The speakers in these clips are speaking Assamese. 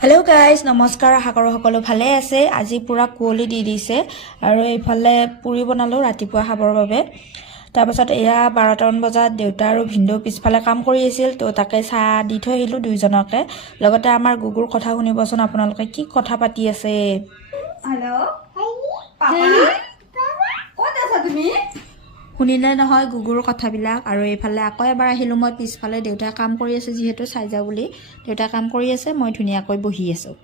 হেল্ল' গাইজ নমস্কাৰ। আশা কৰোঁ সকলো ভালে আছে। আজি পূৰা কুঁৱলী দি দিছে আৰু এইফালে পুৰি বনালোঁ ৰাতিপুৱা খাবৰ বাবে। তাৰপাছত এয়া 12টামান বজাত দেউতা আৰু ভিনদেউ পিছফালে কাম কৰি আছিল, তো তাকে চাহ দি থৈ আহিলোঁ দুইজনকে। লগতে আমাৰ গুগুৰ কথা শুনিবচোন আপোনালোকে কি কথা পাতি আছে। হেল্ল' পাপা ক'ত আছা তুমি? শুনিলে নহয় গুগুৰ কথাবিলাক। আৰু এইফালে আকৌ এবাৰ আহিলোঁ মই পিছফালে, দেউতাই কাম কৰি আছে যিহেতু চাই যাওঁ বুলি। দেউতাই কাম কৰি আছে, মই ধুনীয়াকৈ বহি আছোঁ।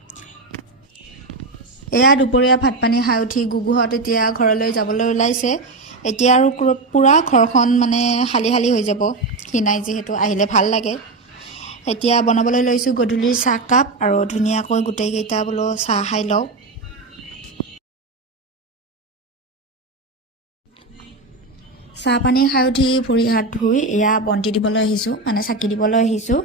এয়া দুপৰীয়া ভাত পানী খাই উঠি গুগুহঁত এতিয়া ঘৰলৈ যাবলৈ ওলাইছে। এতিয়া আৰু পূৰা ঘৰখন মানে খালী খালী হৈ যাব, সি নাই যিহেতু, আহিলে ভাল লাগে। এতিয়া বনাবলৈ লৈছোঁ গধূলিৰ চাহকাপ, আৰু ধুনীয়াকৈ গোটেইকেইটা বোলো চাহ খাই লওঁ। চাহ পানী খাই উঠি ভৰি হাত ধুই এয়া বন্তি দিবলৈ আহিছোঁ, মানে চাকি দিবলৈ আহিছোঁ।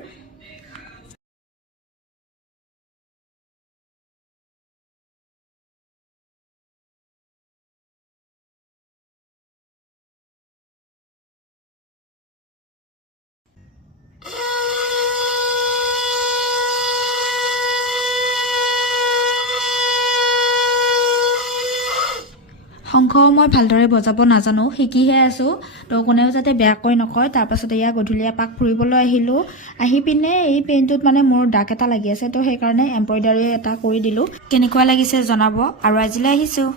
শংখ মই ভালদৰে বজাব নাজানো, শিকিহে আছোঁ, তো কোনেও যাতে বেয়াকৈ নকয়। তাৰপাছত এয়া গধূলি এপাক ফুৰিবলৈ আহিলোঁ। আহি পিনে এই পেইণ্টটোত মানে মোৰ দাগ এটা লাগি আছে, তো সেইকাৰণে এম্ব্ৰইডাৰী এটা কৰি দিলোঁ। কেনেকুৱা লাগিছে জনাব, আৰু আজিলৈ আহিছোঁ।